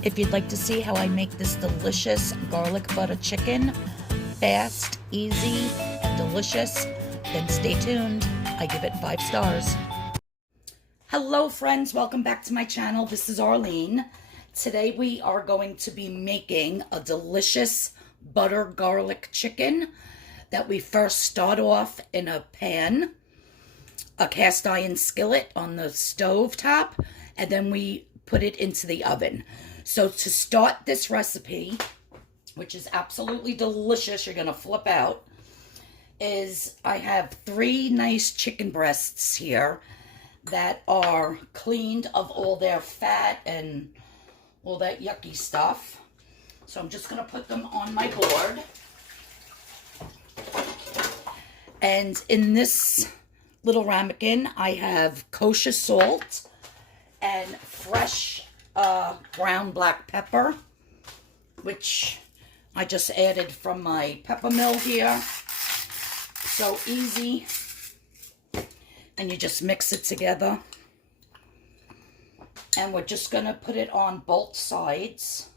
If you'd like to see how I make this delicious garlic butter chicken, fast, easy, and delicious, then stay tuned. I give it 5 stars. Hello friends, welcome back to my channel. This is Arlene. Today we are going to be making a delicious butter garlic chicken that we first start off in a pan, a cast iron skillet on the stove top, and then we put it into the oven. So to start this recipe, which is absolutely delicious, you're gonna flip out, is I have 3 nice chicken breasts here that are cleaned of all their fat and all that yucky stuff. So I'm just gonna put them on my board. And in this little ramekin, I have kosher salt and fresh ground black pepper, which I just added from my pepper mill here. So easy. And you just mix it together. And we're just going to put it on both sides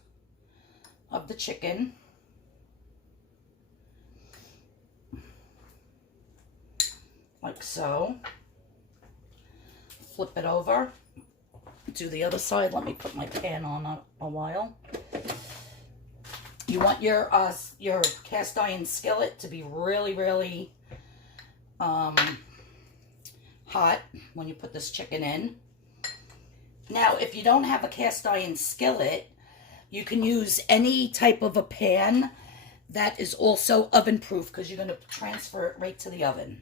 of the chicken. Like so. Flip it over. Do the other side. Let me put my pan on a while. You want your cast iron skillet to be really hot when you put this chicken in. Now, if you don't have a cast iron skillet, you can use any type of a pan that is also oven proof, because you're going to transfer it right to the oven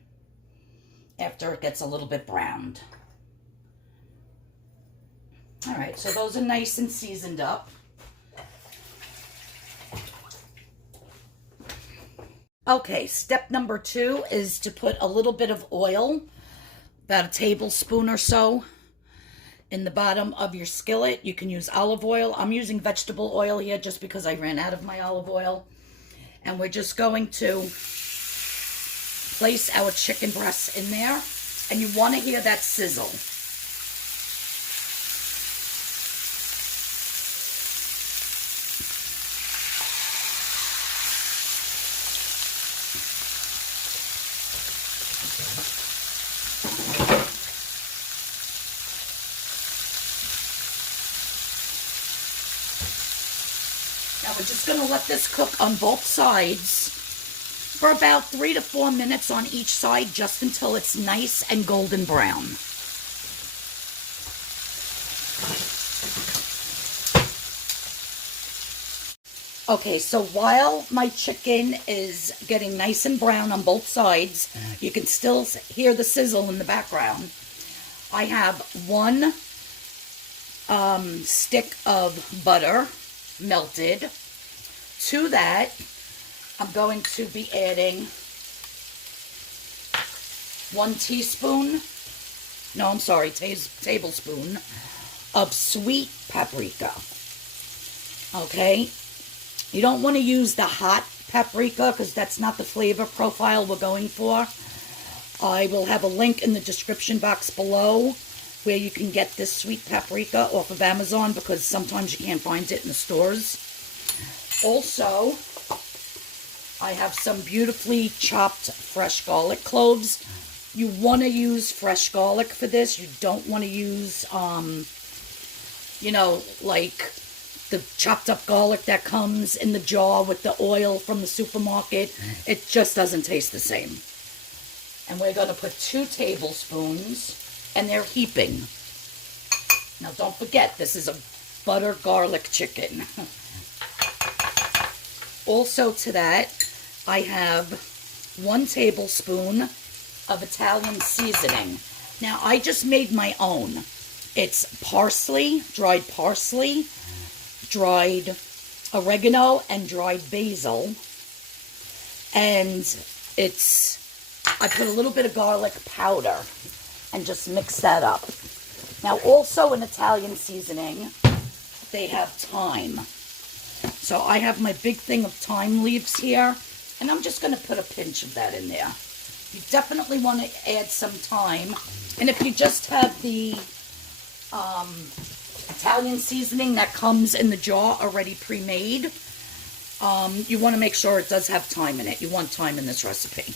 after it gets a little bit browned. All right, so those are nice and seasoned up. Okay, step number 2 is to put a little bit of oil, about a tablespoon or so, in the bottom of your skillet. You can use olive oil. I'm using vegetable oil here just because I ran out of my olive oil. And we're just going to place our chicken breasts in there. And you want to hear that sizzle. Now we're just going to let this cook on both sides for about 3 to 4 minutes on each side, just until it's nice and golden brown. Okay, so while my chicken is getting nice and brown on both sides, you can still hear the sizzle in the background. I have 1 stick of butter melted. To that, I'm going to be adding 1 tablespoon of sweet paprika. Okay? You don't want to use the hot paprika because that's not the flavor profile we're going for. I will have a link in the description box below where you can get this sweet paprika off of Amazon, because sometimes you can't find it in the stores. Also, I have some beautifully chopped fresh garlic cloves. You want to use fresh garlic for this. You don't want to use, you know, like the chopped up garlic that comes in the jar with the oil from the supermarket. It just doesn't taste the same. And we're going to put 2 tablespoons, and they're heaping. Now don't forget, this is a butter garlic chicken. Also to that, I have 1 tablespoon of Italian seasoning. Now I just made my own. It's parsley, dried oregano, and dried basil. And I put a little bit of garlic powder and just mix that up. Now also in Italian seasoning, they have thyme. So I have my big thing of thyme leaves here, and I'm just going to put a pinch of that in there. You definitely want to add some thyme. And if you just have the Italian seasoning that comes in the jar already pre-made. You want to make sure it does have thyme in it. You want thyme in this recipe.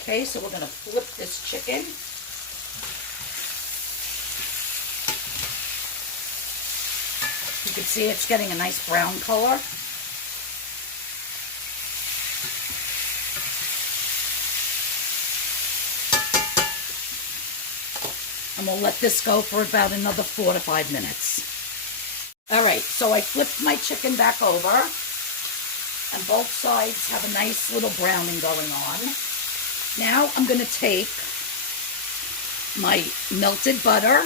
Okay, so we're going to flip this chicken. You can see it's getting a nice brown color. And we'll let this go for about another 4 to 5 minutes. All right, so I flipped my chicken back over, and both sides have a nice little browning going on. Now I'm going to take my melted butter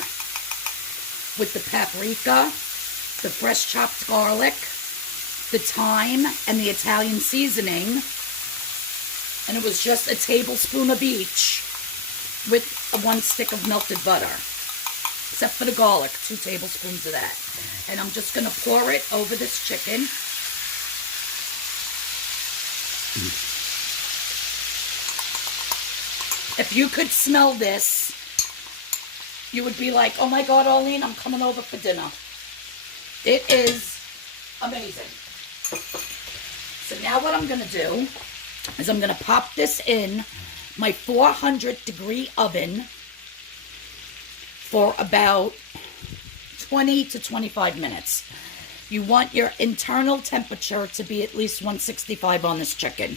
with the paprika, the fresh chopped garlic, the thyme, and the Italian seasoning. And it was just a tablespoon of each with 1 stick of melted butter. Except for the garlic, 2 tablespoons of that. And I'm just going to pour it over this chicken. If you could smell this, you would be like, oh my God, Arlene, I'm coming over for dinner. It is amazing. So now what I'm going to do is I'm going to pop this in my 400-degree oven for about 20 to 25 minutes. You want your internal temperature to be at least 165 on this chicken.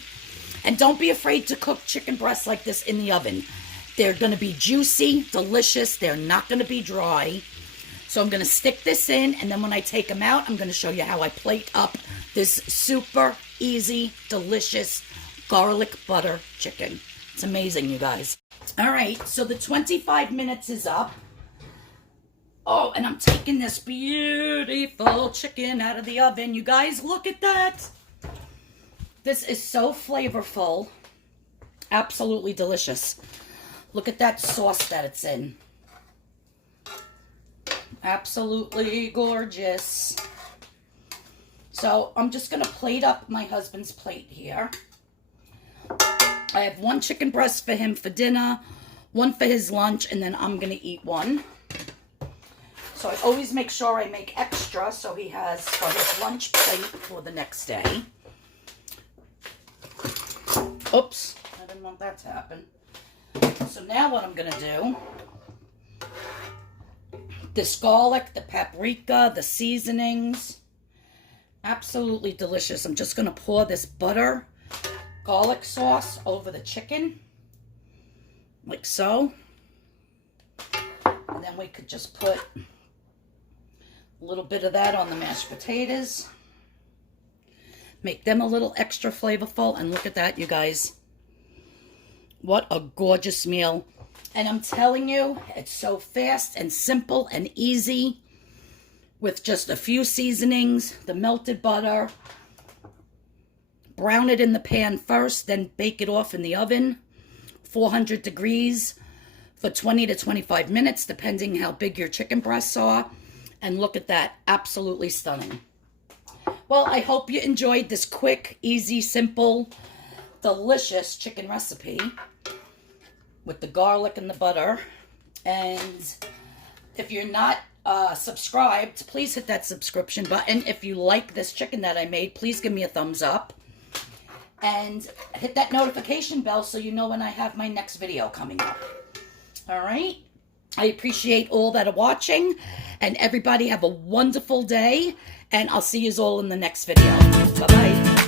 And don't be afraid to cook chicken breasts like this in the oven. They're going to be juicy, delicious. They're not going to be dry. So I'm going to stick this in, and then when I take them out, I'm going to show you how I plate up this super easy, delicious garlic butter chicken. It's amazing, you guys. All right, so the 25 minutes is up. Oh, and I'm taking this beautiful chicken out of the oven. You guys, look at that. This is so flavorful. Absolutely delicious. Look at that sauce that it's in. Absolutely gorgeous. So I'm just going to plate up my husband's plate here. I have 1 chicken breast for him for dinner, 1 for his lunch, and then I'm going to eat 1. So I always make sure I make extra so he has for his lunch plate for the next day. Oops, I didn't want that to happen. So now what I'm going to do, this garlic, the paprika, the seasonings, absolutely delicious. I'm just going to pour this butter garlic sauce over the chicken, like so. And then we could just put a little bit of that on the mashed potatoes. Make them a little extra flavorful. And look at that, you guys. What a gorgeous meal. And I'm telling you, it's so fast and simple and easy with just a few seasonings, the melted butter. Brown it in the pan first, then bake it off in the oven, 400 degrees for 20 to 25 minutes, depending how big your chicken breasts are. And look at that, absolutely stunning. Well, I hope you enjoyed this quick, easy, simple, delicious chicken recipe with the garlic and the butter. And if you're not subscribed, please hit that subscription button. If you like this chicken that I made, please give me a thumbs up. And hit that notification bell so you know when I have my next video coming up. All right? I appreciate all that are watching. And everybody have a wonderful day. And I'll see you all in the next video. Bye-bye.